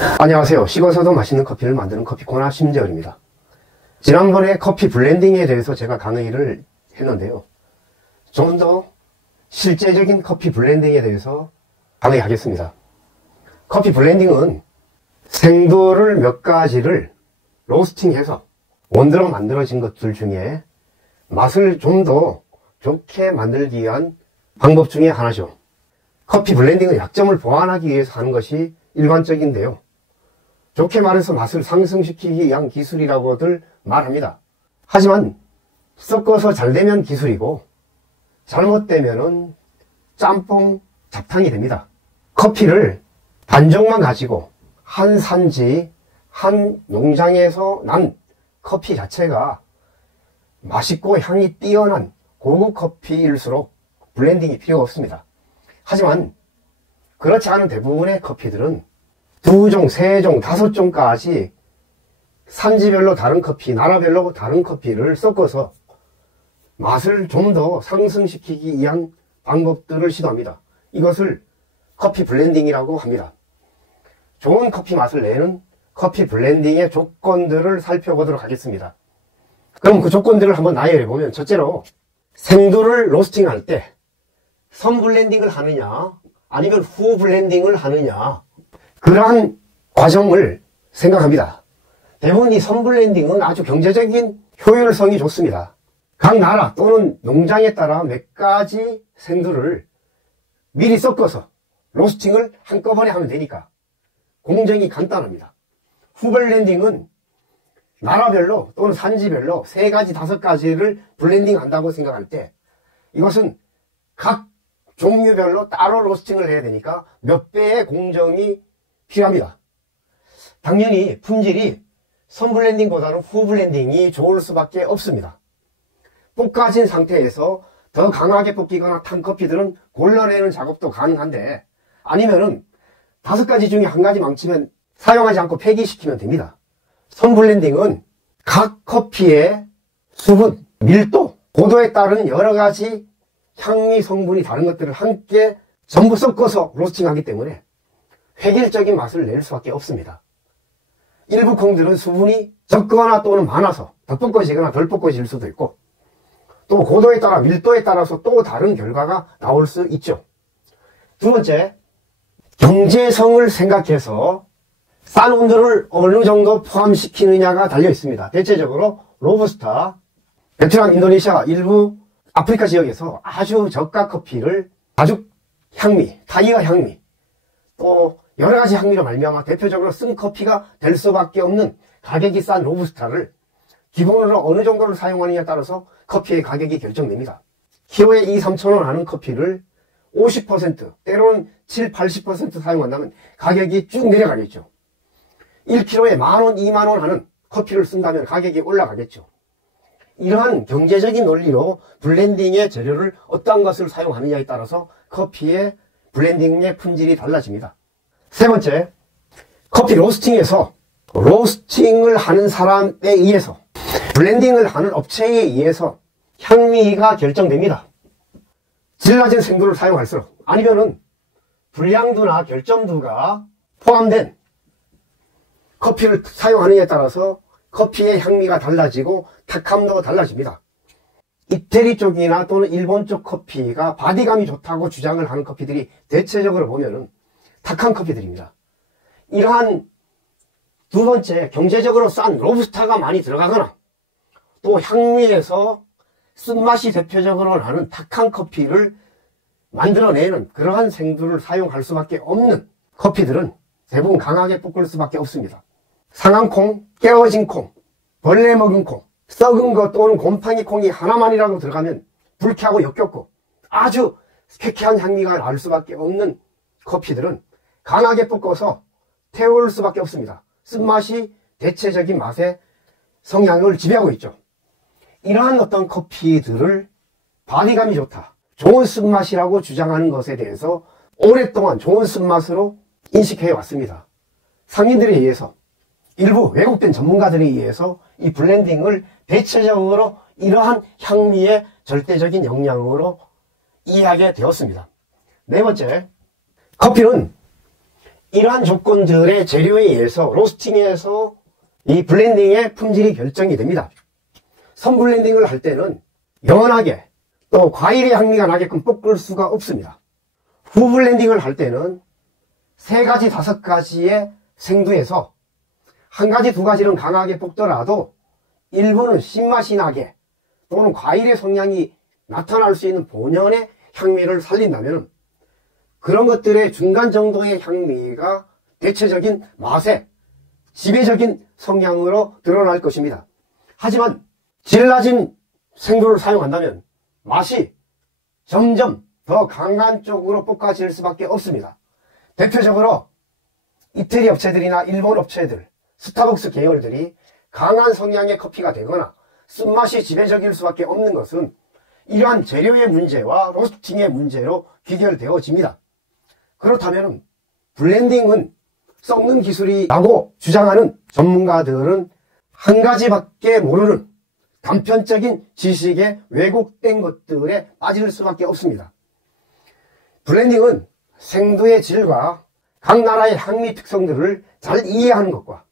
안녕하세요. 식어서도 맛있는 커피를 만드는 커피코너 심재열입니다. 지난번에 커피 블렌딩에 대해서 제가 강의를 했는데요. 좀 더 실제적인 커피 블렌딩에 대해서 강의하겠습니다. 커피 블렌딩은 생두를 몇 가지를 로스팅해서 원두로 만들어진 것들 중에 맛을 좀 더 좋게 만들기 위한 방법 중에 하나죠. 커피 블렌딩은 약점을 보완하기 위해서 하는 것이 일반적인데요. 좋게 말해서 맛을 상승시키기 위한 기술이라고들 말합니다. 하지만 섞어서 잘 되면 기술이고 잘못되면은 짬뽕 잡탕이 됩니다. 커피를 단종만 가지고 한 산지, 한 농장에서 난 커피 자체가 맛있고 향이 뛰어난 고급 커피일수록 블렌딩이 필요 없습니다. 하지만 그렇지 않은 대부분의 커피들은 2종, 3종, 5종까지 산지별로 다른 커피, 나라별로 다른 커피를 섞어서 맛을 좀 더 상승시키기 위한 방법들을 시도합니다. 이것을 커피 블렌딩이라고 합니다. 좋은 커피 맛을 내는 커피 블렌딩의 조건들을 살펴보도록 하겠습니다. 그럼 그 조건들을 한번 나열해 보면, 첫째로 생두를 로스팅할 때 선 블렌딩을 하느냐 아니면 후 블렌딩을 하느냐, 그러한 과정을 생각합니다. 대부분 이 선 블렌딩은 아주 경제적인 효율성이 좋습니다. 각 나라 또는 농장에 따라 몇 가지 생두를 미리 섞어서 로스팅을 한꺼번에 하면 되니까 공정이 간단합니다. 후 블렌딩은 나라별로 또는 산지별로 3가지, 5가지를 블렌딩 한다고 생각할 때 이것은 각 종류별로 따로 로스팅을 해야 되니까 몇 배의 공정이 필요합니다. 당연히 품질이 선 블렌딩보다는 후 블렌딩이 좋을 수밖에 없습니다. 볶아진 상태에서 더 강하게 볶이거나 탄 커피들은 골라내는 작업도 가능한데, 아니면은 5가지 중에 1가지 망치면 사용하지 않고 폐기시키면 됩니다. 선 블렌딩은 각 커피의 수분, 밀도, 고도에 따른 여러가지 향미 성분이 다른 것들을 함께 전부 섞어서 로스팅하기 때문에 획일적인 맛을 낼 수밖에 없습니다. 일부 콩들은 수분이 적거나 또는 많아서 더 볶아지거나 덜 볶아질 수도 있고, 또 고도에 따라 밀도에 따라서 또 다른 결과가 나올 수 있죠. 두 번째, 경제성을 생각해서 싼 온도를 어느 정도 포함시키느냐가 달려 있습니다. 대체적으로 로부스타, 베트남, 인도네시아, 일부 아프리카 지역에서 아주 저가 커피를 가죽 향미, 타이어 향미, 또 여러가지 향미로 말미암아 대표적으로 쓴 커피가 될 수밖에 없는 가격이 싼 로부스타를 기본으로 어느 정도를 사용하느냐에 따라서 커피의 가격이 결정됩니다. 키로에 2~3천원 하는 커피를 50%, 때로는 7~80% 사용한다면 가격이 쭉 내려가겠죠. 1kg에 10,000원, 20,000원 하는 커피를 쓴다면 가격이 올라가겠죠. 이러한 경제적인 논리로 블렌딩의 재료를 어떤 것을 사용하느냐에 따라서 커피의 블렌딩의 품질이 달라집니다. 세 번째, 커피 로스팅에서 로스팅을 하는 사람에 의해서, 블렌딩을 하는 업체에 의해서 향미가 결정됩니다. 질 낮은 생두를 사용할수록, 아니면은 불량두나 결점두가 포함된 커피를 사용하느냐에 따라서 커피의 향미가 달라지고 탁함도 달라집니다. 이태리 쪽이나 또는 일본 쪽 커피가 바디감이 좋다고 주장을 하는 커피들이 대체적으로 보면은 탁한 커피들입니다. 이러한 두 번째, 경제적으로 싼 로부스타가 많이 들어가거나 또 향미에서 쓴맛이 대표적으로 나는 탁한 커피를 만들어내는 그러한 생두를 사용할 수밖에 없는 커피들은 대부분 강하게 볶을 수밖에 없습니다. 상한 콩, 깨어진 콩, 벌레 먹은 콩, 썩은 것 또는 곰팡이 콩이 하나만이라도 들어가면 불쾌하고 역겹고 아주 쾌쾌한 향미가 날 수밖에 없는 커피들은 강하게 볶아서 태울 수밖에 없습니다. 쓴맛이 대체적인 맛의 성향을 지배하고 있죠. 이러한 어떤 커피들을 바디감이 좋다, 좋은 쓴맛이라고 주장하는 것에 대해서 오랫동안 좋은 쓴맛으로 인식해 왔습니다. 상인들에 의해서, 일부 왜곡된 전문가들에 의해서 이 블렌딩을 대체적으로 이러한 향미의 절대적인 영향으로 이해하게 되었습니다. 네 번째, 커피는 이러한 조건들의 재료에 의해서 로스팅에서 이 블렌딩의 품질이 결정이 됩니다. 선블렌딩을 할 때는 연하게 또 과일의 향미가 나게끔 볶을 수가 없습니다. 후블렌딩을 할 때는 3가지, 5가지의 생두에서 1가지, 2가지는 강하게 볶더라도 일부는 신맛이 나게 또는 과일의 성향이 나타날 수 있는 본연의 향미를 살린다면 그런 것들의 중간 정도의 향미가 대체적인 맛의 지배적인 성향으로 드러날 것입니다. 하지만 질 낮은 생두를 사용한다면 맛이 점점 더 강한 쪽으로 볶아질 수밖에 없습니다. 대표적으로 이태리 업체들이나 일본 업체들, 스타벅스 계열들이 강한 성향의 커피가 되거나 쓴맛이 지배적일 수밖에 없는 것은 이러한 재료의 문제와 로스팅의 문제로 귀결되어집니다. 그렇다면 블렌딩은 섞는 기술이라고 주장하는 전문가들은 한 가지밖에 모르는 단편적인 지식에 왜곡된 것들에 빠질 수밖에 없습니다. 블렌딩은 생두의 질과 각 나라의 향미 특성들을 잘 이해하는 것과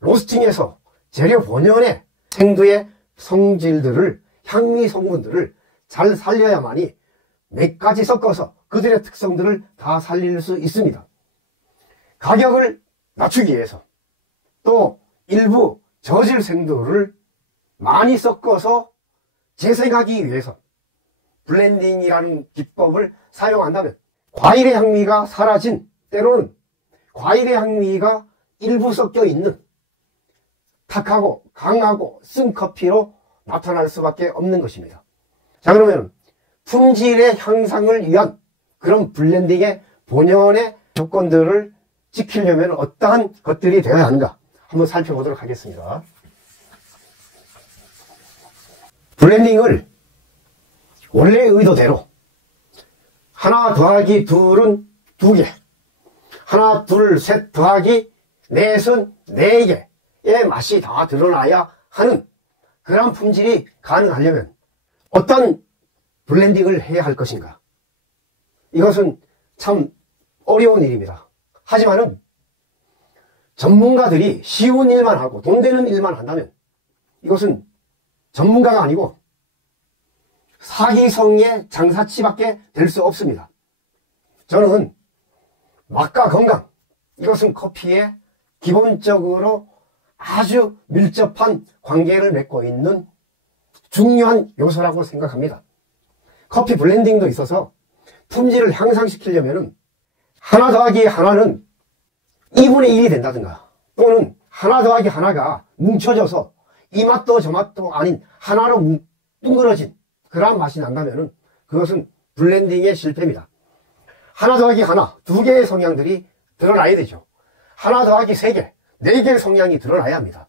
로스팅에서 재료 본연의 생두의 성질들을 향미 성분들을 잘 살려야만이 몇 가지 섞어서 그들의 특성들을 다 살릴 수 있습니다. 가격을 낮추기 위해서 또 일부 저질 생두를 많이 섞어서 재생하기 위해서 블렌딩이라는 기법을 사용한다면 과일의 향미가 사라진, 때로는 과일의 향미가 일부 섞여 있는 탁하고 강하고 쓴 커피로 나타날 수밖에 없는 것입니다. 자, 그러면 품질의 향상을 위한 그런 블렌딩의 본연의 조건들을 지키려면 어떠한 것들이 되어야 하는가 한번 살펴보도록 하겠습니다. 블렌딩을 원래의 의도대로 하나 더하기 둘은 2개, 하나 둘 셋 더하기 넷은 4개의 맛이 다 드러나야 하는 그런 품질이 가능하려면 어떤 블렌딩을 해야 할 것인가? 이것은 참 어려운 일입니다. 하지만은 전문가들이 쉬운 일만 하고 돈 되는 일만 한다면 이것은 전문가가 아니고 사기성의 장사치밖에 될 수 없습니다. 저는 맛과 건강, 이것은 커피에 기본적으로 아주 밀접한 관계를 맺고 있는 중요한 요소라고 생각합니다. 커피 블렌딩도 있어서 품질을 향상시키려면 하나 더하기 하나는 2분의 1이 된다든가 또는 하나 더하기 하나가 뭉쳐져서 이 맛도 저 맛도 아닌 하나로 둥그러진 그런 맛이 난다면 그것은 블렌딩의 실패입니다. 하나 더하기 하나, 2개의 성향들이 드러나야 되죠. 하나 더하기 3개, 4개의 성향이 드러나야 합니다.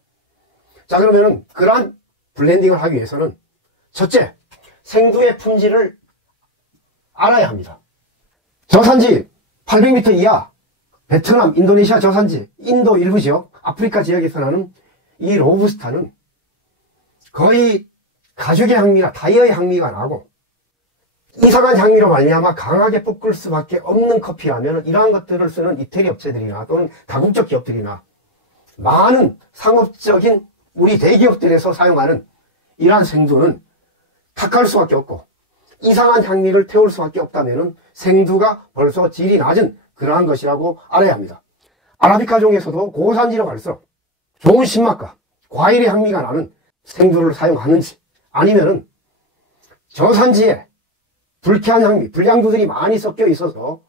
자, 그러면 그러한 블렌딩을 하기 위해서는 첫째, 생두의 품질을 알아야 합니다. 저산지 800m 이하, 베트남, 인도네시아 저산지, 인도 일부 지역, 아프리카 지역에서 나는 이 로부스타는 거의 가죽의 향미나 타이어의 향미가 나고 이상한 향미로 말미암아 강하게 볶을 수밖에 없는 커피라면 이러한 것들을 쓰는 이태리 업체들이나 또는 다국적 기업들이나 많은 상업적인 우리 대기업들에서 사용하는 이러한 생두는 탁할 수밖에 없고 이상한 향미를 태울 수밖에 없다면 생두가 벌써 질이 낮은 그러한 것이라고 알아야 합니다. 아라비카 종에서도 고산지로 갈수록 좋은 신맛과 과일의 향미가 나는 생두를 사용하는지 아니면은 저산지에 불쾌한 향미, 불향두들이 많이 섞여 있어서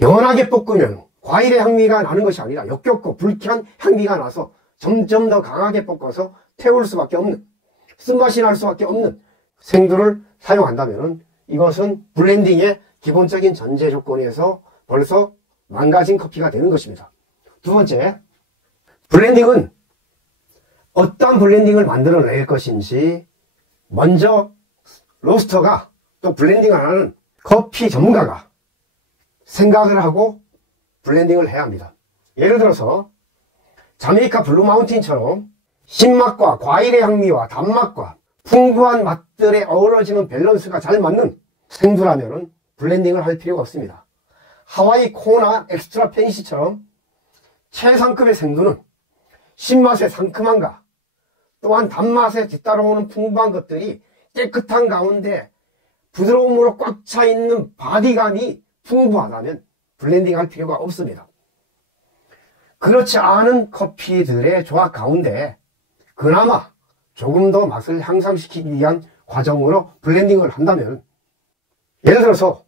연하게 볶으면 과일의 향미가 나는 것이 아니라 역겹고 불쾌한 향미가 나서 점점 더 강하게 볶아서 태울 수밖에 없는, 쓴맛이 날 수밖에 없는 생두를 사용한다면 이것은 블렌딩의 기본적인 전제 조건에서 벌써 망가진 커피가 되는 것입니다. 두 번째, 블렌딩은 어떤 블렌딩을 만들어낼 것인지 먼저 로스터가 또 블렌딩을 하는 커피 전문가가 생각을 하고 블렌딩을 해야 합니다. 예를 들어서 자메이카 블루마운틴처럼 신맛과 과일의 향미와 단맛과 풍부한 맛들의 어우러지는 밸런스가 잘 맞는 생두라면 블렌딩을 할 필요가 없습니다. 하와이 코나 엑스트라 펜시처럼 최상급의 생두는 신맛의 상큼함과 또한 단맛에 뒤따라오는 풍부한 것들이 깨끗한 가운데 부드러움으로 꽉 차 있는 바디감이 풍부하다면 블렌딩할 필요가 없습니다. 그렇지 않은 커피들의 조합 가운데 그나마 조금 더 맛을 향상시키기 위한 과정으로 블렌딩을 한다면, 예를 들어서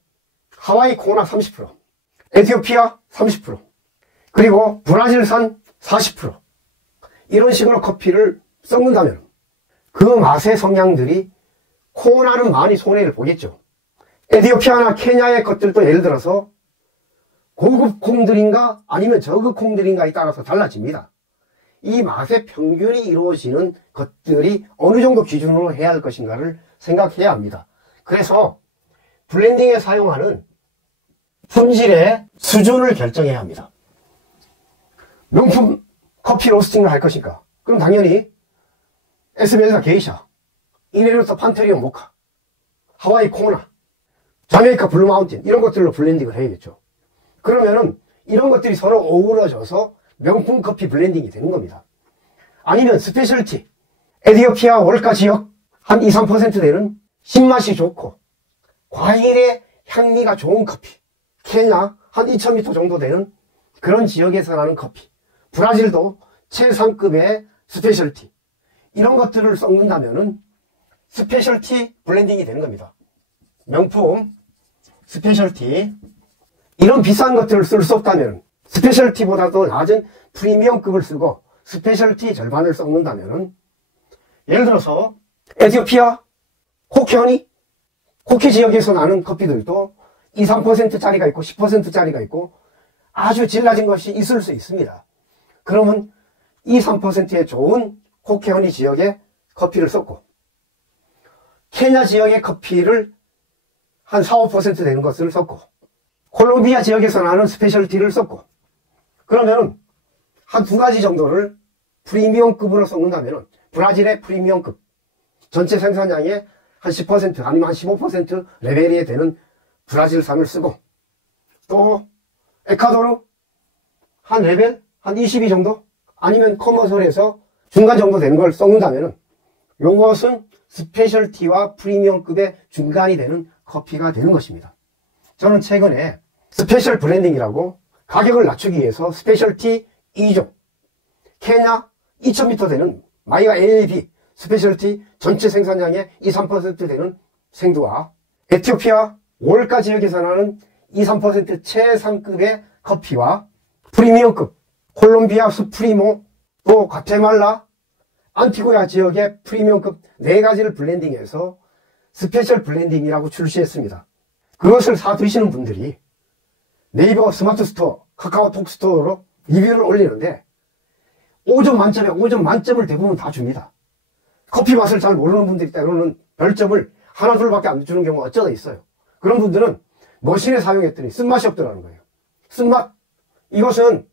하와이 코나 30%, 에티오피아 30%, 그리고 브라질산 40%, 이런 식으로 커피를 섞는다면 그 맛의 성향들이 코나는 많이 손해를 보겠죠. 에티오피아나 케냐의 것들도 예를 들어서 고급 콩들인가 아니면 저급 콩들인가에 따라서 달라집니다. 이 맛의 평균이 이루어지는 것들이 어느 정도 기준으로 해야 할 것인가를 생각해야 합니다. 그래서 블렌딩에 사용하는 품질의 수준을 결정해야 합니다. 명품 커피 로스팅을 할 것인가? 그럼 당연히 에스베사 게이샤, 이네르토 판테리온 모카, 하와이 코나, 자메이카 블루 마운틴, 이런 것들로 블렌딩을 해야겠죠. 그러면은 이런 것들이 서로 어우러져서 명품 커피 블렌딩이 되는 겁니다. 아니면 스페셜티, 에티오피아 월가 지역 한 2~3% 되는 신맛이 좋고 과일의 향미가 좋은 커피, 케냐 한 2000m 정도 되는 그런 지역에서 나는 커피, 브라질도 최상급의 스페셜티, 이런 것들을 섞는다면은 스페셜티 블렌딩이 되는 겁니다. 명품, 스페셜티, 이런 비싼 것들을 쓸 수 없다면 스페셜티보다도 낮은 프리미엄급을 쓰고 스페셜티 절반을 섞는다면, 예를 들어서 에티오피아 코케 지역에서 나는 커피들도 2~3%짜리가 있고 10%짜리가 있고 아주 질 낮은 것이 있을 수 있습니다. 그러면 2~3%의 좋은 코케 지역의 커피를 섞고 케냐 지역의 커피를 한 4~5% 되는 것을 섞고 콜롬비아 지역에서 나는 스페셜티를 섞고, 그러면 한 2가지 정도를 프리미엄급으로 섞는다면 브라질의 프리미엄급, 전체 생산량의 한 10% 아니면 한 15% 레벨이 되는 브라질산을 쓰고, 또 에콰도르 한 레벨 한 22 정도 아니면 커머셜에서 중간 정도 되는 걸 섞는다면 요것은 스페셜티와 프리미엄급의 중간이 되는 커피가 되는 것입니다. 저는 최근에 스페셜 블렌딩이라고 가격을 낮추기 위해서 스페셜티 2종, 케냐 2000m 되는 마이와 LB 스페셜티 전체 생산량의 2~3% 되는 생두와 에티오피아 월가 지역에서 나는 2~3% 최상급의 커피와 프리미엄급 콜롬비아 수프리모, 또 과테말라, 안티구아 지역의 프리미엄급 4가지를 블렌딩해서 스페셜 블렌딩이라고 출시했습니다. 그것을 사 드시는 분들이 네이버 스마트 스토어, 카카오톡 스토어로 리뷰를 올리는데 5점 만점에 5점 만점을 대부분 다 줍니다. 커피 맛을 잘 모르는 분들이 때로는 별점을 하나 둘밖에 안 주는 경우가 어쩌다 있어요. 그런 분들은 머신에 사용했더니 쓴맛이 없더라는 거예요. 쓴맛, 이것은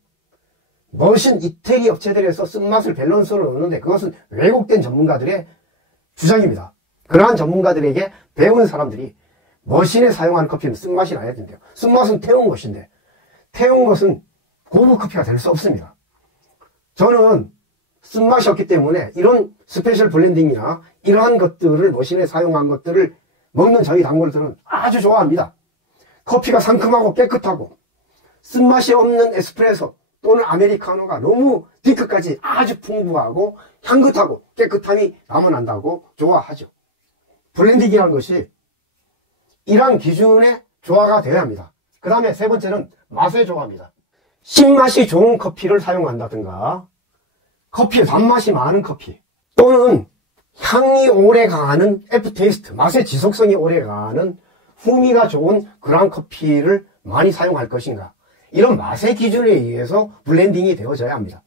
머신 이태리 업체들에서 쓴맛을 밸런스로 넣는데 그것은 왜곡된 전문가들의 주장입니다. 그러한 전문가들에게 배운 사람들이 머신에 사용하는 커피는 쓴맛이 나야 된대요. 쓴맛은 태운 것인데 태운 것은 고급 커피가 될 수 없습니다. 저는 쓴맛이 없기 때문에 이런 스페셜 블렌딩이나 이러한 것들을 머신에 사용한 것들을 먹는 저희 단골들은 아주 좋아합니다. 커피가 상큼하고 깨끗하고 쓴맛이 없는 에스프레소 또는 아메리카노가 너무 뒤끝까지 아주 풍부하고 향긋하고 깨끗함이 남아난다고 좋아하죠. 블렌딩이라는 것이 이러한 기준의 조화가 되어야 합니다. 그 다음에 세 번째는 맛의 조화입니다. 신맛이 좋은 커피를 사용한다든가 커피에 단맛이 많은 커피 또는 향이 오래가는 애프테이스트, 맛의 지속성이 오래가는 풍미가 좋은 그러한 커피를 많이 사용할 것인가, 이런 맛의 기준에 의해서 블렌딩이 되어져야 합니다.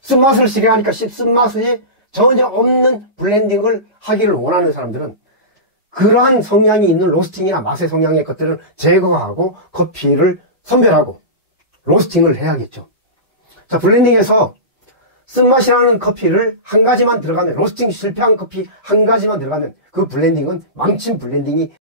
쓴맛을 실행하니까 쓴맛이 전혀 없는 블렌딩을 하기를 원하는 사람들은 그러한 성향이 있는 로스팅이나 맛의 성향의 것들을 제거하고 커피를 선별하고 로스팅을 해야겠죠. 자, 블렌딩에서 쓴맛이 나는 커피를 한 가지만 들어가면, 로스팅 실패한 커피 한 가지만 들어가면 그 블렌딩은 망친 블렌딩이